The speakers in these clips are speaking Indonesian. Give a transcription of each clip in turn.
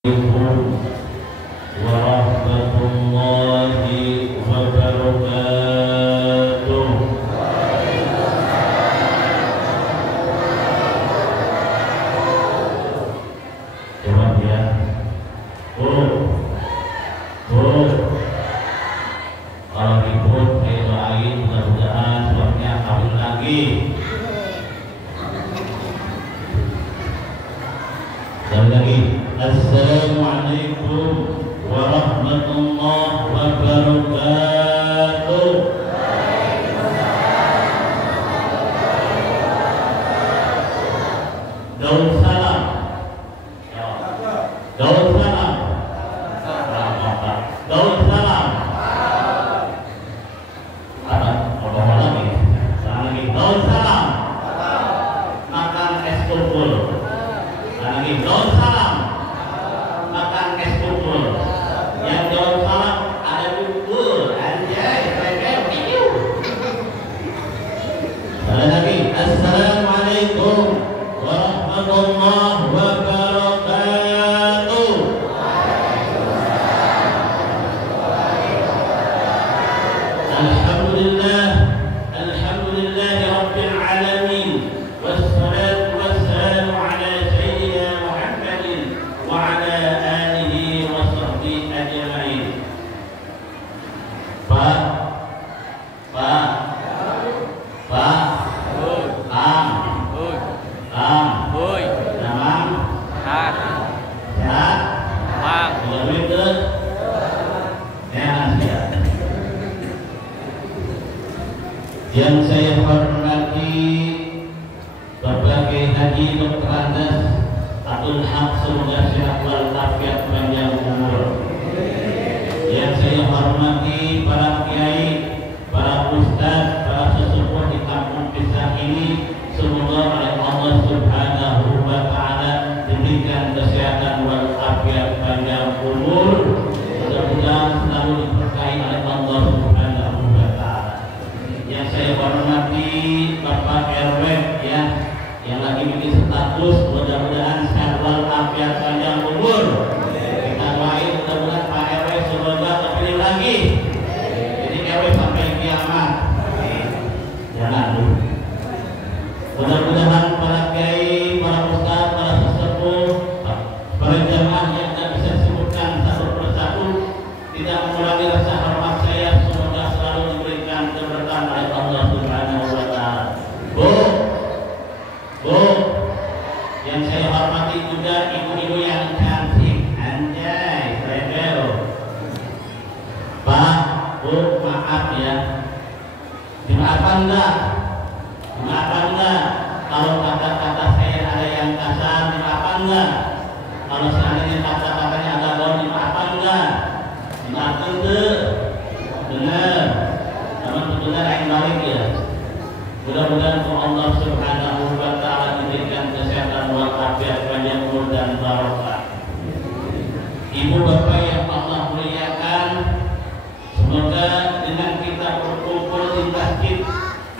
Assalamualaikum warahmatullahi wabarakatuh. Coba ya. Kalau ribut saya doain mudah-mudahan suaminya kawin lagi. Lagi. Assalamualaikum warahmatullahi wabarakatuh. Daun salam. Daun salam. Daun salam. Ada apa lagi? Lagi daun salam. Makan es kumpul. Lagi daun salam. Makan es kumpul. Yang daun salam ada kumpul. Anjay, saya video. Lagi. Assalamualaikum warahmatullahi wabarakatuh. Alhamdulillah, alhamdulillahi rabbil alamin. Wassalatu wassalamu ala sayyidina Muhammadin wa ala alihi wa sahbihi ajma'in. Pak yang saya hormati Bapak Kiai Haji Dr. Andes Abdul Haq, semoga sehat walafiat panjang umur. Yang saya hormati para kiai, para ustaz, para sesepuh di kampung Pisang ini, semoga oleh Allah Subhanahu wa Ta'ala diberikan kesehatan walafiat panjang umur. Mudah-mudahan selalu diberkahi oleh Allah Subhanahu wa Ta'ala. Yang saya hormati Bapak RW ya, yang lagi bikin status, mudah-mudahan sehat walafiat panjang umur. Kita doain mudah-mudahan Pak RW semoga terpilih lagi. Jadi RW sampai kiamat. Jangan dulu. Mudah-mudahan para kiai, para ustaz, para sesepuh, para jamaah yang tidak bisa disebutkan satu persatu, tidak mengurangi rasa hormat saya, semoga selalu diberikan keberkahan oleh Allah Subhanahu wa Ta'ala. Bu, yang saya hormati juga ibu-ibu yang cantik, anjay, rebel. Pak, Bu, maaf ya. Dimaafkan enggak? Dimaafkan enggak? Kalau kata-kata saya ada yang kasar, dimaafkan enggak? Kalau seandainya kata-katanya agak gaul, dimaafkan enggak? Dimaafkan tuh. Benar. Namun benar yang balik ya. Mudah-mudahan Allah Subhanahu wa Ta'ala diberikan kesehatan walafiat panjang umur dan barokah. Ibu bapak yang Allah muliakan, semoga dengan kita berkumpul di masjid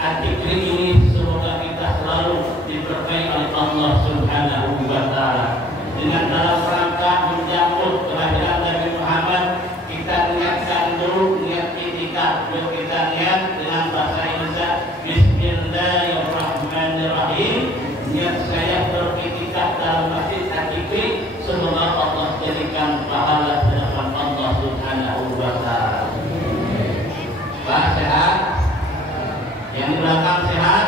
At-Tikri ini, semoga kita selalu diberkahi oleh Allah Subhanahu wa Ta'ala. Dengan dalam rangka menjemput kelahiran Nabi Muhammad, kita niatkan dulu niat itikaf. Yuk kita niat dengan bahasa Indonesia. Bismillahirrahmanirrahim. Niat saya beritikaf dalam masjid At-Tikri, semoga Allah jadikan pahala di hadapan Allah Subhanahu wa Ta'ala. Pak sehat? Yang di belakang sehat?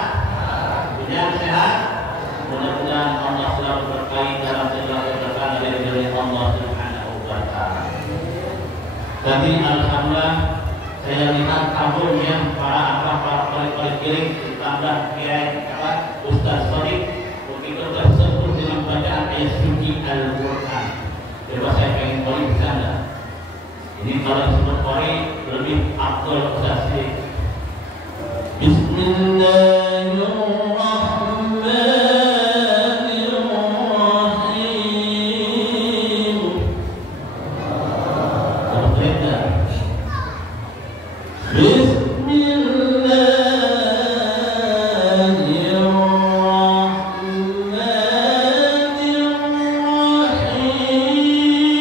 Yang sehat? Mudah-mudahan Allah selalu berkahi dalam segala keberkahan dari Allah Subhanahu wa Ta'ala. Tadi alhamdulillah saya lihat kabulnya para pelik-pelik ditambah kiai Ustaz Sodik begitu tersentuh dengan bacaan ayat suci Al-Quran. Coba saya pengen kori di sana. Ini kalau disebut kori lebih afdol Ustaz Sodik. Bismillahirrahmanirrahim. Bismillahirrahmanirrahim.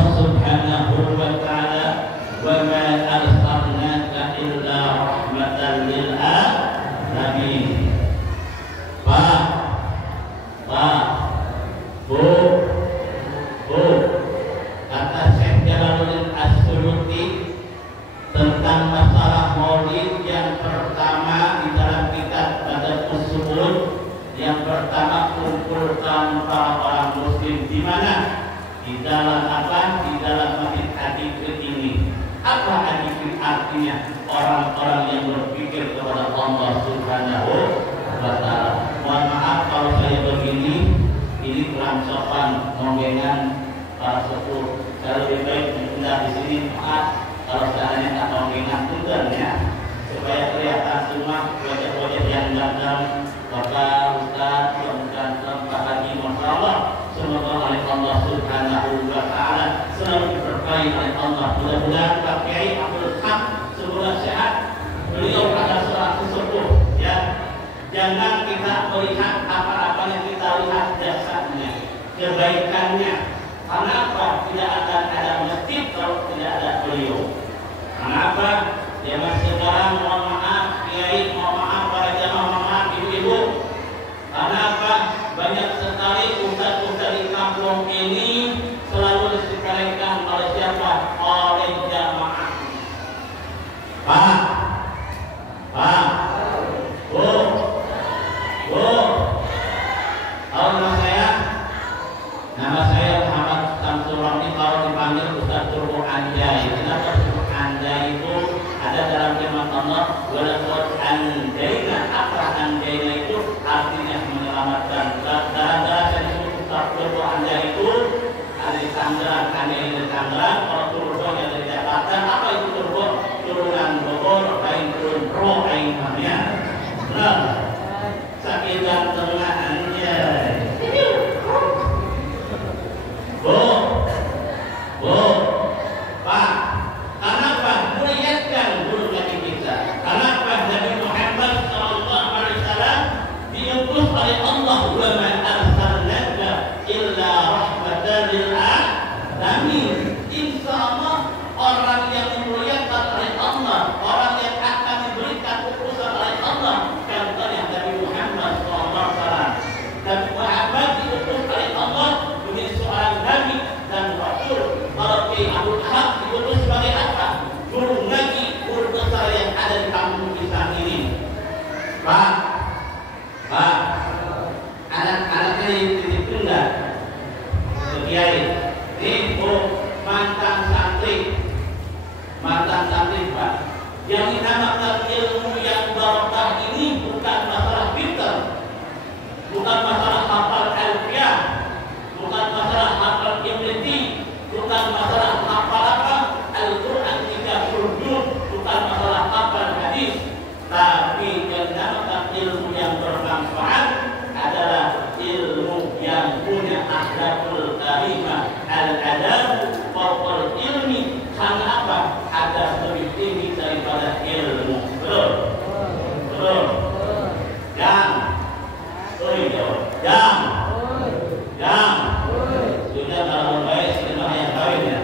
Allah Subhanahu wa ta'ala, wa ma arsalnaka illa rahmatan lil alamin. Pak, Bu, kata Syekh Jalaluddin As-Suyuti tentang masalah maulid yang pertama di dalam kitab Badaa'us Subul. Yang pertama, kumpulkan para orang muslim di mana? Di dalam apa? Di dalam masjid Atiqah ini. Apa Atiqah artinya? Orang-orang yang berpikir kepada Allah Subhanahu wa ta'ala. Mohon maaf kalau saya begini, ini kurang sopan ngomongin para sepuh. Saya lebih baik menunda di sini. Maaf kalau seandainya tak ngomongin punten ya, supaya kelihatan semua wajah-wajah yang ganteng. Bapak Ustaz yang ganteng, Pak Haji, Masya Allah, semoga oleh Allah Subhanahu wa ta'ala selalu diberkahi oleh Allah. Mudah-mudahan Pak Kiai Abdul Haq semoga sehat. Beliau adalah seorang sesepuh ya. Jangan kita melihat apa-apa yang kita lihat jasanya, kebaikannya. Kenapa tidak akan ada masjid kalau tidak ada beliau? Kenapa? Zaman sekarang, mohon maaf Kiai, mohon maaf para jamaah, mohon maaf ibu-ibu. Kenapa? Banyak sekali ustaz-ustaz di kampung ini selalu disekalikan oleh siapa? Oleh jamaah. Pak, Bu, tahu nama saya? Nama saya Muhammad Samsul Rahmi, kalau dipanggil Ustaz Turbo Anjay. Kenapa Turbo Anjay itu ada dalam firman Allah, walaqad anjayna. Apa anjayna itu? Artinya menyelamatkan. Gara-gara saya disebut Ustaz Turbo Anjay itu dari Tangerang, Anjay dari Tangerang. Kalau Turbo yang dari Jakarta, apa itu Turbo? Turunan Bogor, lain turun Pro, lain namanya. Nah, sakit dan tengah Anjay. Bu, Pak, kenapa melihatkan bulu kaki kita? Kenapa Nabi Muhammad SAW diutus oleh Allah, wa ma arsalnaka illa rahmatan lil alamin. Insya Allah orang yang dimuliakan oleh Allah, orang yang akan diberikan utusan oleh Allah, contohnya Nabi Muhammad SAW. Nabi Muhammad diutus oleh Allah menjadi seorang nabi dan rasul. Kalau Kiai Abdul Haq diutus sebagai apa? Guru ngaji, guru besar yang ada di kampung kita ini. Pak, anak-anaknya dititip enggak? Kiai, ini mantan santri Pak. Yang dinamakan ilmu yang barokah ini bukan masalah pintar, bukan masalah hafal alfiah, bukan masalah hafal imliti, bukan masalah hafal apa Al-Quran 30 juz, bukan masalah hafal hadis, tapi yang dinamakan ilmu yang bermanfaat adalah ilmu yang punya akhlakul karimah, al-adab fawqal ilmi. Karena apa? Adab lebih tinggi daripada ilmu. Betul. Jam. Sudah kalau baik sudah yang kawin ya.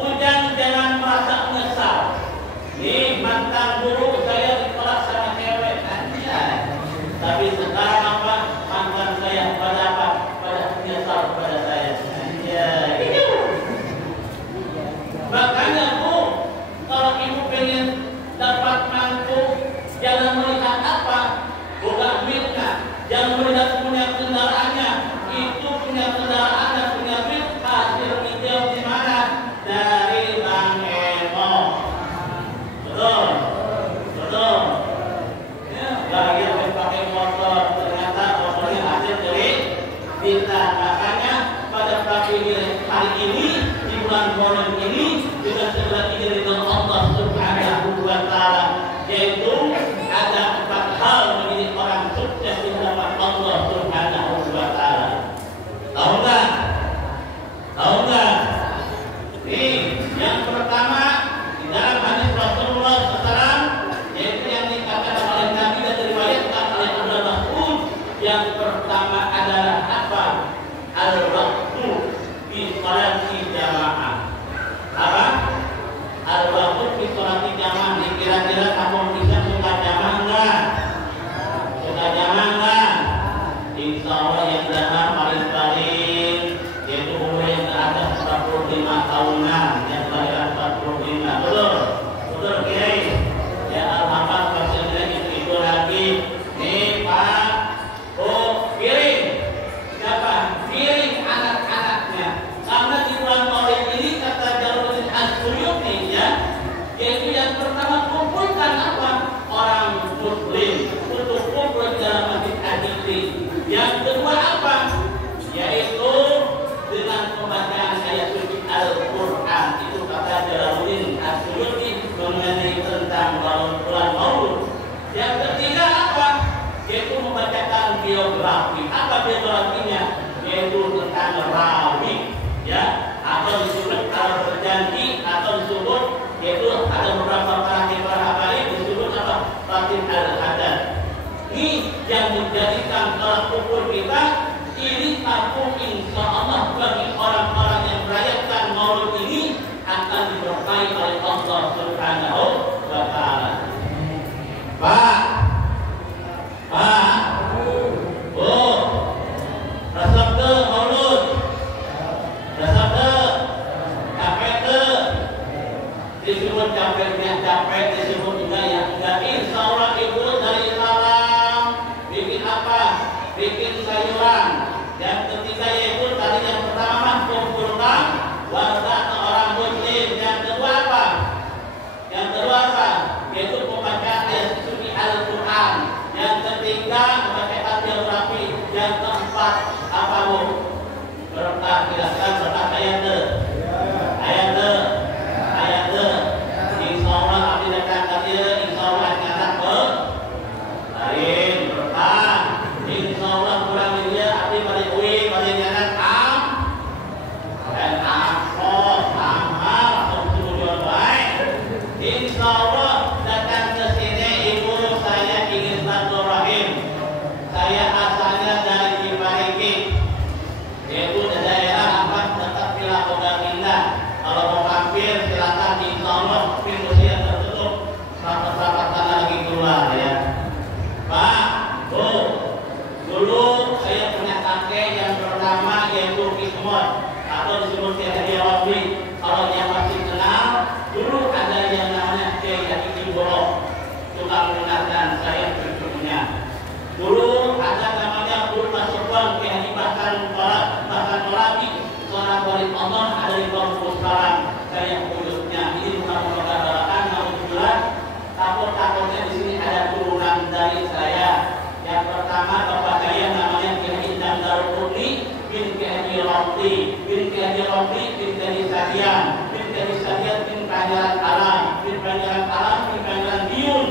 Ujang jangan merasa menyesal. Nih mantan guru saya ditolak sama cewek aja. Tapi sekarang apa? Mantan saya pada apa? Pada menyesal pada saya. Makanya Bu, kalau ibu pengen dapat mantu, jangan melihat apa, bukan duitnya, jangan melihat punya kendaraannya. Itu punya kendaraan dan punya duit, hasil pinjam di mana? Dari Bang Emo. Betul. Ya, lagi pakai motor, ternyata motornya hasil dari kita. Makanya pada pagi hari ini, di bulan Ramadan ini, kita segera ingin dengan Allah Subhanahu wa ta'ala, yaitu ada 4 hal menjadi orang sukses di hadapan Allah Subhanahu wa ta'ala. Tahu enggak? Nih, yang pertama di dalam hadis Rasulullah SAW, yaitu yang dikatakan oleh Nabi dan diriwayatkan oleh Abdullah Mas'ud, yang pertama adalah apa? Al Imut atau disebut Kiai Haji Rafi. Kalau yang masih kenal, dulu ada yang namanya Kiai Haji Kiboro, tukang mendengarkan saya cucunya. Dulu ada namanya Guru Masukwan Kiai Haji Bahkan Marabi, seorang wali Allah ada di kampus sekarang. Saya wujudnya ini bukan menggambarkan, namun jelas takut-takutnya di sini ada turunan dari saya. Yang pertama bapak saya namanya Kiai Haji Darutuni bin Kiai Haji Romli, bin Kiai Haji Romli bin Kiai Haji Sadian, bin Kiai Haji Sadian bin Pangeran Alam, bin Pangeran Alam bin Pangeran Biun.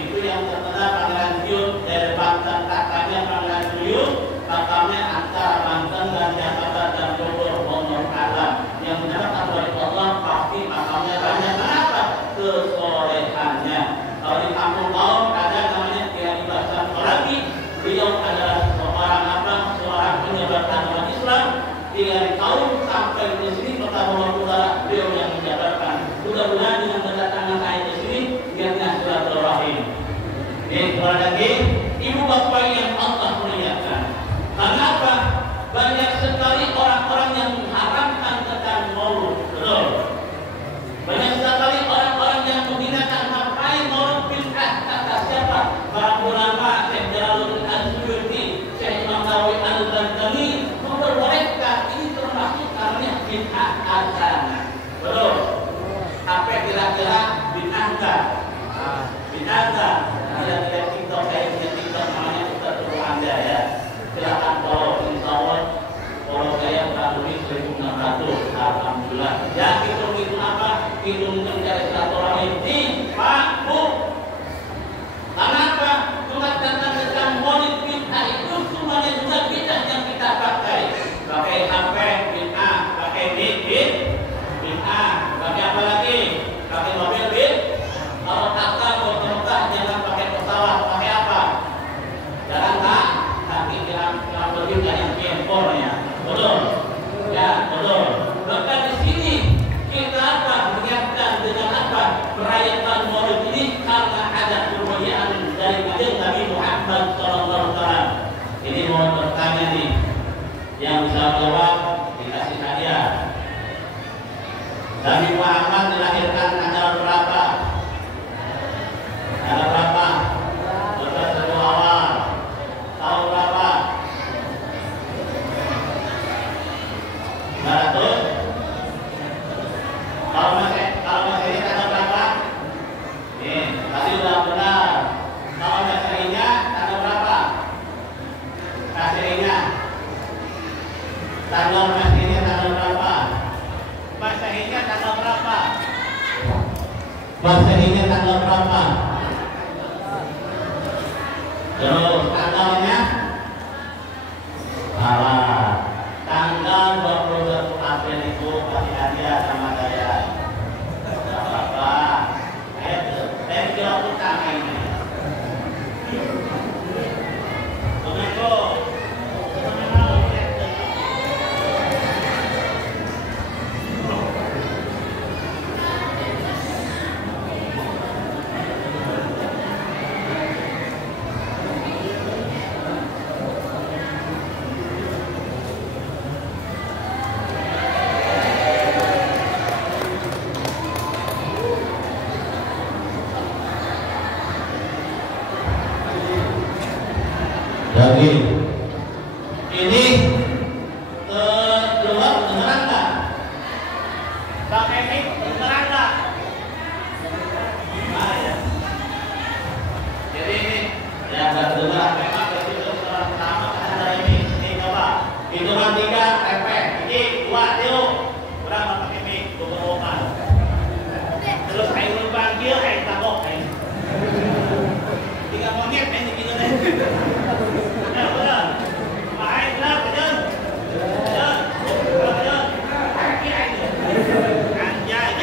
Itu yang terkenal Pangeran Biun dari Banten, kakaknya Pangeran Biun, kakaknya antara Banten dan Jakarta dan Bogor, Bogor Alam. Yang mendapat oleh Allah pasti makamnya banyak. Kenapa? Kesolehannya. Kalau di kampung Bawang ada namanya Kiai Haji Bahkan Marabi. Beliau adalah seorang penyebar agama Islam. Dari tahun sampai di sini pertama waktu beliau yang menjabarkan. Mudah-mudahan dengan kedatangan saya di sini niatnya silaturahim. Sekali lagi, ibu bapak yang Allah muliakan. Karena apa? Banyak sekali orang-orang yang mengharamkan tentang maulud. Betul. Banyak sekali orang-orang yang menggunakan ngapain maulud bid'ah, kata siapa? Para ulama, Syekh Jalaluddin Al-Suyuti, Syekh Imam Nawawi Al-Bantani memperbolehkan ini termasuk karena bid'ah adzana. Betul. Apa kira-kira bid'ah enggak? Bid'ah enggak? Kira-kira TikTok saya punya TikTok namanya kita tunggu Anda ya. Silakan follow, insya Allah follow saya melalui 1600. Alhamdulillah. Ya hitung apa? Hitung mencari silaturahim di Pak Bu. Kenapa? Cuma tentang maulid bid'ah itu semuanya juga bid'ah yang kita pakai. Pakai HP bid'ah, pakai bid'ah, pakai apa lagi? Pakai mobil bid'ah. Kalau takkan berterukah jangan pakai pesawat, pakai apa? Jangan tak, tapi jangan lebih yang kempor ya. Betul? Ya, betul. Maka di sini kita apa? Mengingatkan dengan apa? Merayakan maulid ini karena ada kemuliaan dari Nabi Muhammad SAW. Ini mau bertanya nih, yang bisa jawab dikasih hadiah. Nabi Muhammad dilahirkan tanggal berapa? Tanggal berapa? Bulan Rabiul Awal. Tahun berapa? 900. Kalau masih ini tanggal berapa? Nih, tadi udah benar. Kalau Masehinya tanggal berapa? Masehinya. Tanggal Masehinya tanggal berapa? Masehinya tanggal berapa? Masehinya tanggal berapa? Terus tanggalnya? Salah. Tanggal 21 April itu kasih hadiah sama saya. Tidak apa-apa. Saya jawab utama ini. Assalamualaikum. Jadi ini keluar beneran nggak? Pakai mic beneran nggak? Nah ya. Jadi ini ya nggak kedengeran. Memang itu orang pertama ada ini coba hitungan 3 efek. Ini 2 dulu. Berapa pakai mic? Bukan. Terus air panggil air tabok. 3 monyet ini gitu deh. Anjay.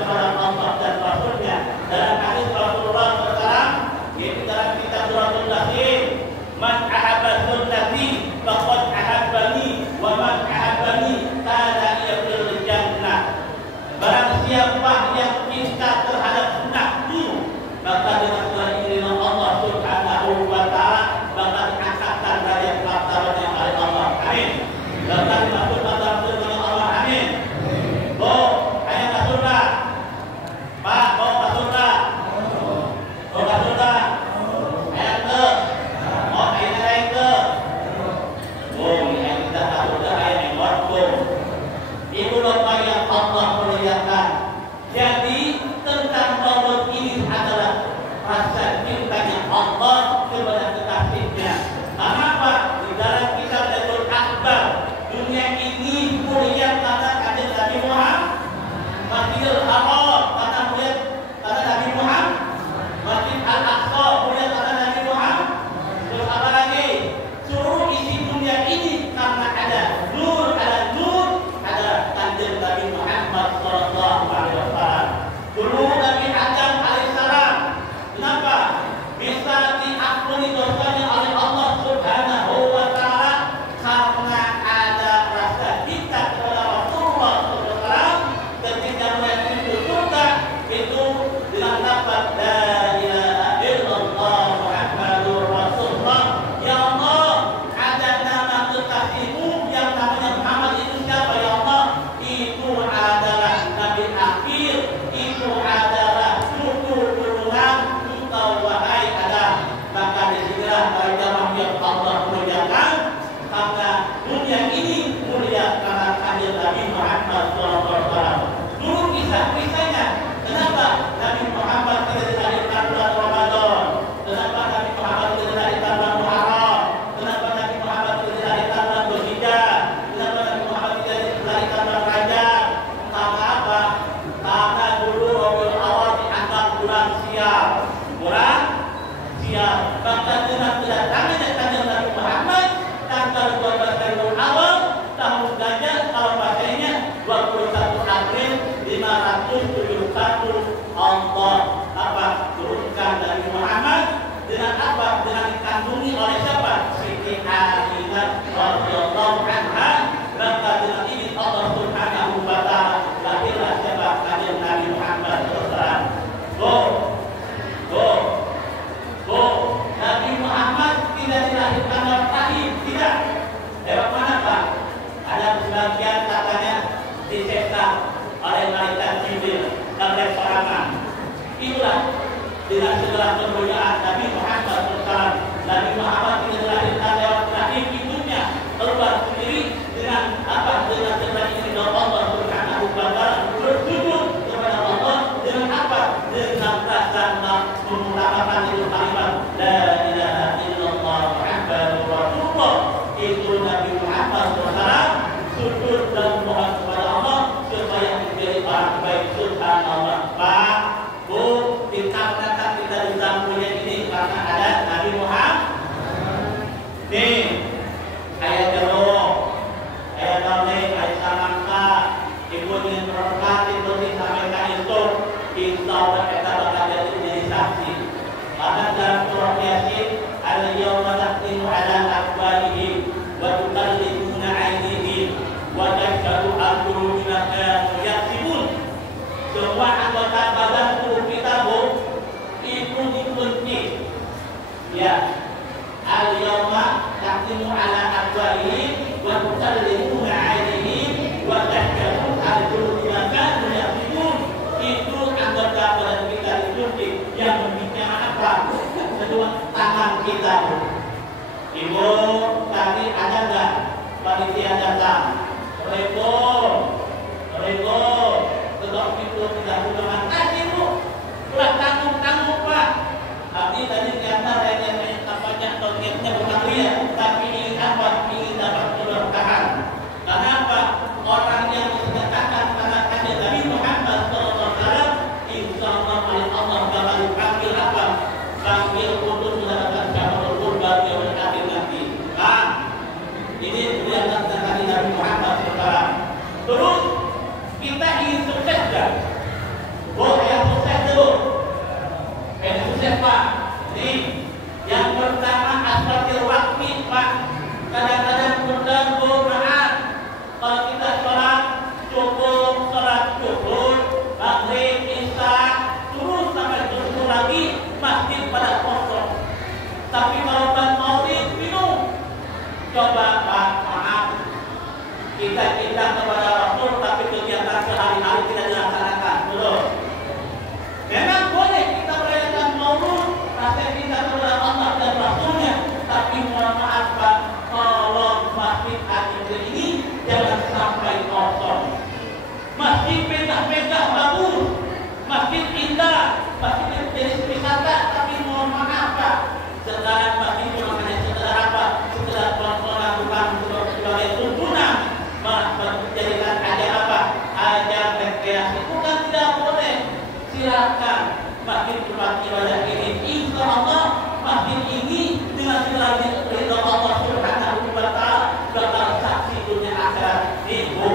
kepada Allah dan Rasulnya. Dalam hadis Rasulullah SAW, yaitu dalam kitab Suratul Yasin, man ahabba sunnati faqad ahabbani wa man ahabbani kana yadkhulul jannah. Barang siapa yang cinta terhadap sunnahku, maka dengan sunnah ini Allah Subhanahu wa ta'ala bakal angkatkan derajat martabatnya oleh Allah. Amin. Bakal dimasukkan dalam surga Allah. Amin. Oh, ayat surga. Pak, mau ke surga? Mau ke surga? Ayat ke? Oh, ayat ke? Oh, ini ayat kita surga, ayat yang warga. Ibu bapak yang Allah muliakan. Jadi tentang maulud ini adalah rasa cintanya Allah kepada kekasihnya. Kenapa? Di dalam kitab Baitul Akbar, dunia ini mulia karena kanjeng Nabi Muhammad. Masjidil Haram karena mulia karena Nabi Muhammad. Masjid Al-Aqsa mulia karena Nabi Muhammad. Terus apa lagi? Seluruh isi dunia ini karena ada nur, ada kanjeng Nabi Muhammad sallallahu alaihi wasallam. Dulu Nabi Adam alaihissalam, kenapa bisa diampuni dosanya oleh Allah Subhanahu wa ta'ala? Karena ada rasa cinta kepada Rasulullah SAW. Ketika melihat pintu surga itu dengan lafaz la ilaha illallah Muhammadur Rasulullah. Ya Allah, ada nama kekasihmu yang namanya Muhammad, itu siapa ya Allah? Itu adalah Nabi akhir, itu adalah cucu turunan engkau wahai Adam. Maka disinilah jamaah yang Allah muliakan, karena dunia ini mulia karena kanjeng Nabi Muhammad SAW. Dulu kisah-kisahnya, kenapa Nabi Muhammad tidak dilahirkan bulan Ramadan? Kenapa Nabi Muhammad tidak dilahirkan bulan Muharram? Kenapa Nabi Muhammad tidak dilahirkan bulan Dzulhijjah? Kenapa Nabi Muhammad tidak dilahirkan bulan Rajab? Karena apa? Karena dulu Rabiul Awal dianggap bulan sial. Bulan sial. Maka dengan kedatangannya kanjeng Nabi Muhammad tanggal 12 Rabiul Awal tahun Gajah, kalau pakainya 21 April 571, Allah turunkan Nabi Muhammad dengan apa? Dengan dikandungi oleh siapa? Siti Aminah radhiyallahu anha. Maka dengan ini Allah Subhanahu wa ta'ala lahirlah siapa? Kanjeng Nabi Muhammad SAW. Nabi Muhammad tidak dilahirkan lewat rahim, tidak. Lewat mana Pak? Ada sebagian katanya diseksa oleh malaikat Jibril dan restoran. Itulah dengan segala kemuliaan Nabi Muhammad SAW. Nabi Muhammad tidak dilahirkan lewat rahim ibunya, keluar sendiri dengan apa? Dengan segala izin Allah Subhanahu wa ta'ala, bersujud kepada Allah dengan apa? Dengan rasa mengutamakan itu kalimat la ilaha illallah Muhammadur Rasulullah. Itu Nabi Muhammad SAW sujud dan mohon kepada Allah supaya menjadi orang baik. Subhanallah. Pak, Bu, dikarenakan kita bisa mulia ini karena ada Nabi Muhammad. Nih, ayat jeruk, ayat daunnya, ayat samangka, ibu ingin berkat, ibu disampaikan itu, insya Allah kita bakal jadi saksi. Karena dalam surah Yasin, al-yawma nakhtimu ala afwahihim wa tukallimuna aydihim wa tashhadu arjuluhum bima kanu yaksibun. Semua anggota badan tubuh kita, Bu, itu dikunci. Ya, al-yawma nakhtimu ala afwahihim wa tukallimuna aydihim wa tashhadu arjuluhum bima kanu yaksibun. Itu anggota badan kita dikunci. Yang berbicara apa? Kedua tangan kita. Ibu, tadi ada nggak panitia datang? Ketok pintu tidak buka. Kasih Bu, udah tanggung Pak. Tapi tadi ternyata lainnya tampaknya tongketnya bukan lihat, tapi ingin apa? Ingin dapat keberkahan. Kenapa? Orang yang disedekahkan karena kanjeng Nabi Muhammad SAW, insya Allah oleh Allah bakal dipanggil apa? Panggil untuk mendapatkan syafaat kurban yang akhir nanti. Nah, ini kelihatan tentang Nabi Muhammad SAW. Terus kita ingin sukses kan? Pak. Nih, yang pertama asbabil waktu Pak. Kadang-kadang maaf kalau kita sholat cukup maghrib, isya terus sampai zuhur lagi masjid pada kosong. Tapi kalau pas maulid minum, coba Pak, maaf kita cinta kepada Rasul tapi kegiatan sehari-hari tidak dilaksanakan, betul? Memang boleh kita merayakan maulid rasa cinta kepada Allah dan Rasulnya, tapi mohon maaf Pak, tolong masjid Al-Iqri ini jangan sampai kosong. Masjid megah-megah bagus, masjid indah, masjid jenis wisata, tapi mohon maaf Pak, sekarang masjid cuma hanya sekedar apa? Sekedar melakukan sebagai tuntunan, malah menjadikan aja apa? Aja rekreasi, bukan tidak boleh. Silakan masjid tempat ibadah ini, insya Allah masjid ini dengan segala ridha Allah Subhanahu wa Ta'ala bakal saksi dunia akhirat. Ibu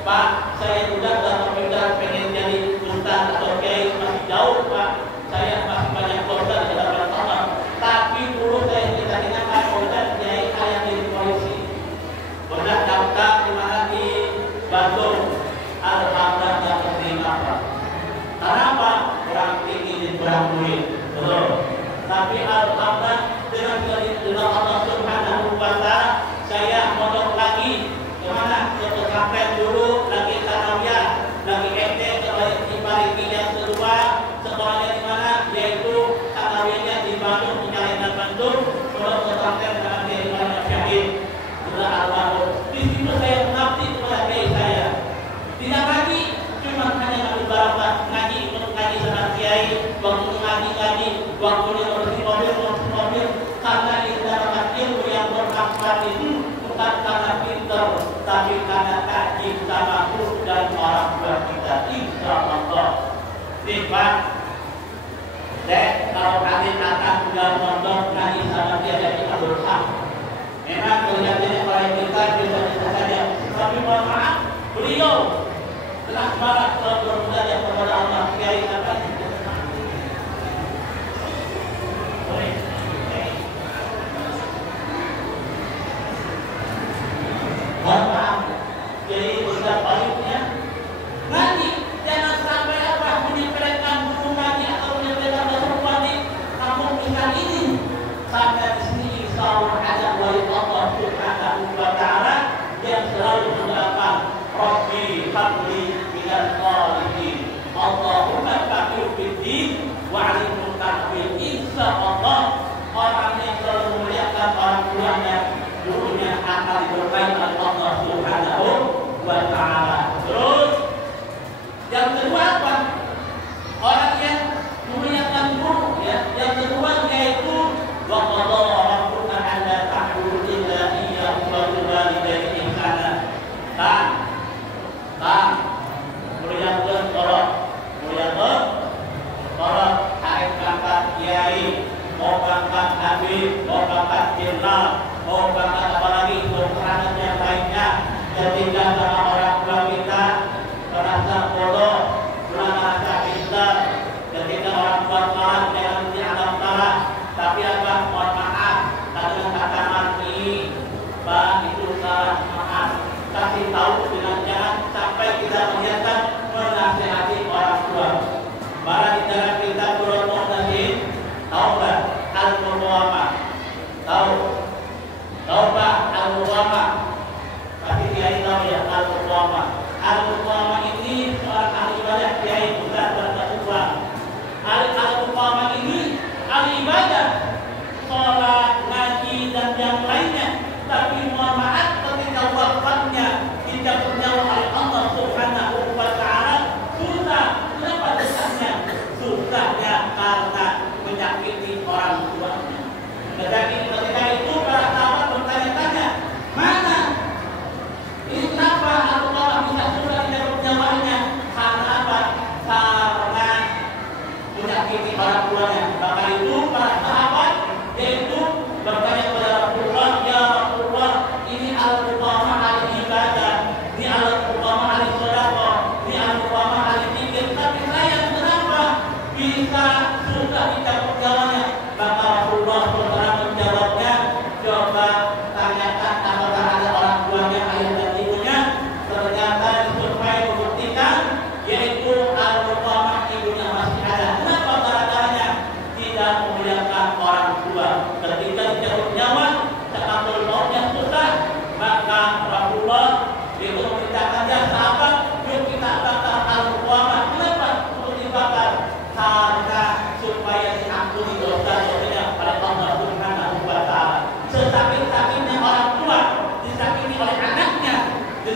Pak, saya udah dalam pengen jadi ustaz atau kiai masih jauh Pak. Saya masih banyak dosa di hadapan Allah. Tapi dulu saya cita-cita mau jadi kiai, saya jadi polisi. Udah daftar di mana di Bandung. Alhamdulillah dapat terima Pak. Kenapa? Kurang tinggi dan kurang duit. Betul. Tapi alhamdulillah dengan Allah Subhanahu wa Ta'ala saya mondok lagi. Kemana? Ke pesantren dulu, lagi sanawiyah, lagi SD, setelah Ipariki yang kedua, sekolahnya di mana? Yaitu sanawiyahnya di Bandung, Penyalinan Bandung, pondok pesantren dengan Kiai Muhammad Syahid, sudah almarhum. Di situ saya mengabdi kepada kiai saya. Tidak lagi cuma hanya ngambil barang ngaji untuk ngaji sama kiai, waktu ngaji, waktunya bersih mobil, karena ini adalah ilmu yang bermanfaat itu. Bukan karena pintar, tapi karena tajam sama guru dan orang tua kita, insya Allah. Nih Pak, kalau nanti akan tinggal nonton nanti sama dia jadi bersama. Memang kelihatannya oleh kita bisa saja, tapi mohon maaf, beliau telah marah kalau bermuda kepada Allah Kiai apa? Maaf, jadi Ustaz Baliknya ngaji, jangan sampai apa menyepelekan guru ngaji atau menyepelekan perempuan di kampung ikan ini. Sampai di sini insya Allah ada wali Allah Subhanahu wa Ta'ala yang selalu mendoakan Rabbi habli minal sholihin, Allahumma faqih fiddin wa'alimul taqwil. Insya Allah orang yang selalu memuliakan orang tuanya, gurunya akan diberkahi oleh Allah Subhanahu wa Ta'ala. Terus yang kedua apa? Orang yang memuliakan guru ya. Yang kedua yaitu wa qadha rabbuka alla ta'budu illa iyyahu wa bil walidayni ihsana. Muliakan orang arif pangkat kiai, mau pangkat habib, mau pangkat jenderal, mau pangkat apa lagi, keterangan yang lainnya, ketika sama orang tua kita merasa bodoh, merasa pintar, ketika orang tua salah jangan dianggap salah, tapi apa? Mohon maaf, karena kata mati, Pak itu salah, maaf. Kasih tahu dengan jangan sampai kita menyiapkan menasihati orang tua. Para di dalam kitab Qur'an tadi, tahu nggak al-muqawamah? Tahu Pak al-muqawamah? Tapi kiai tahu ya al-muqawamah. Al-muqawamah ini seorang ahli ibadah kiai besar dan ketua. Al-muqawamah ini ahli ibadah, sholat, ngaji dan yang lainnya. Tapi mohon maaf ketika wafatnya tidak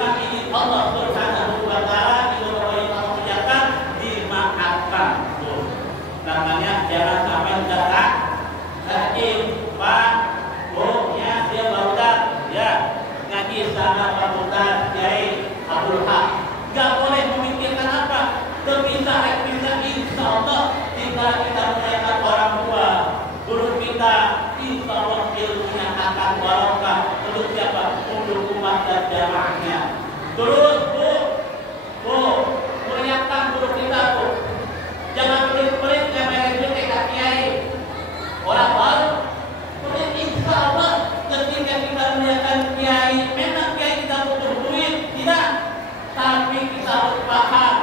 dengan izin Allah Subhanahu wa taala, itu yang Allah kerjakan dimaafkan. Tuh. Namanya jangan sampai datang Pak, Bu, ya dia baru ya ngaji sama Pak Ustaz Kiai Abdul Haq. Gak boleh memikirkan apa, terpisah insya Allah jika kita melihat orang tua guru kita, insya Allah ilmunya akan barokah. Terus siapa? Untuk umat dan jamaahnya. Terus Bu, muliakan guru kita Bu. Jangan pelit-pelit ngemelin kayak kiai. Orang baru, kemudian insya Allah ketika kita melihatkan kiai, memang kiai kita butuh duit, tidak. Tapi kita harus paham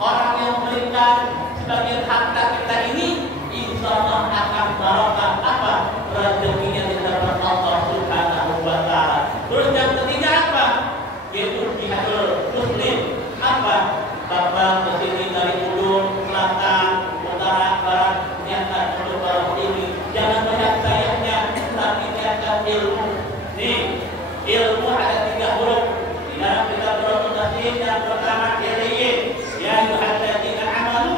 orang yang memberikan sebagian harta kita ini, insya Allah akan barokah apa? Rezekinya didapat Allah Subhanahu wa taala. Terus yang ketiga apa? Yaitu jihadul muslim. Apa? Bapak kesini dari ujung, selatan, utara, barat, niatkan untuk barokah ini. Jangan melihat sayangnya, tapi niatkan ilmu. Nih, ilmu ada 3 huruf. Di dalam kitab Al-Qur'an yang pertama Al-Yin. Ya ayyuhalladzina amanu,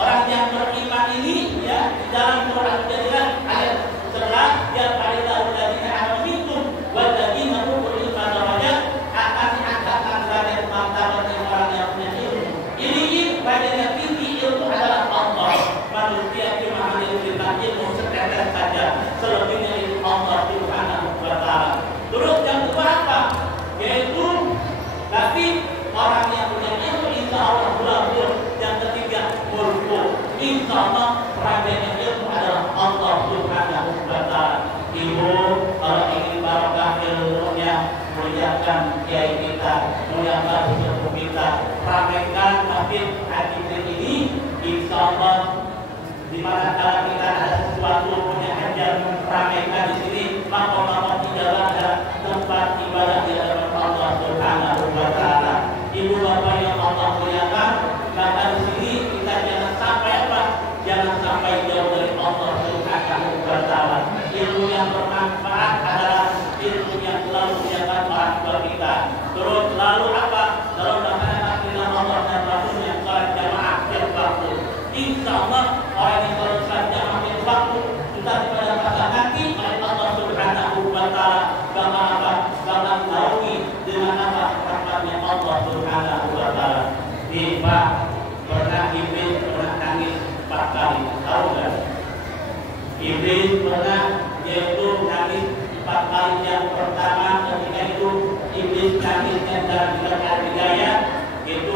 orang yang beriman ini ya, di dalam Quran Al-Jadilah ayat 11, ya faridul ladzina amanu minkum wal ladzina utul ilma darajat, akan diangkatkan derajat martabat orang yang punya ilmu. Iliyin badannya tinggi, ilmu adalah Allah. Manusia cuma hanya diberikan ilmu setetes saja, selebihnya itu Allah Subhanahu wa taala. Terus yang kedua apa? Yaitu tapi orang yang punya ilmu insya Allah berlaku. Yang ketiga mulku, insya Allah perancangnya ilmu adalah Allah Subhanahu wa taala. Ibu kalau ingin barokah ilmunya, muliakan kiai kita, muliakan sepuh kita, ramaikan masjid Al-Qur'an ini, insya Allah di mana kalau kita ada sesuatu punya hajat, ramaikan di sini, maka ijabah ada tempat ibadah di hadapan Allah Subhanahu wa taala. Ibu bapak yang Allah muliakan, maka di sini kita jangan sampai apa? Jangan sampai jauh dari Allah Subhanahu wa taala. Ilmu yang bermanfaat adalah ilmu yang selalu menjaga orang tua kita. Terus lalu apa? Lalu melaksanakan perintah Allah dan Rasulnya, salat jamaah tiap waktu. Insya Allah orang yang selalu salat jamaah tiap waktu, kita pada masa nanti oleh Allah Subhanahu wa taala bakal apa? Bakal menaungi dengan apa? Rahmatnya Allah Subhanahu wa taala. Pak, pernah iblis pernah nangis 4 kali, tahu nggak? Iblis pernah yaitu nangis 4 kali. Yang pertama ketika itu iblis nangisnya dalam hidayah, itu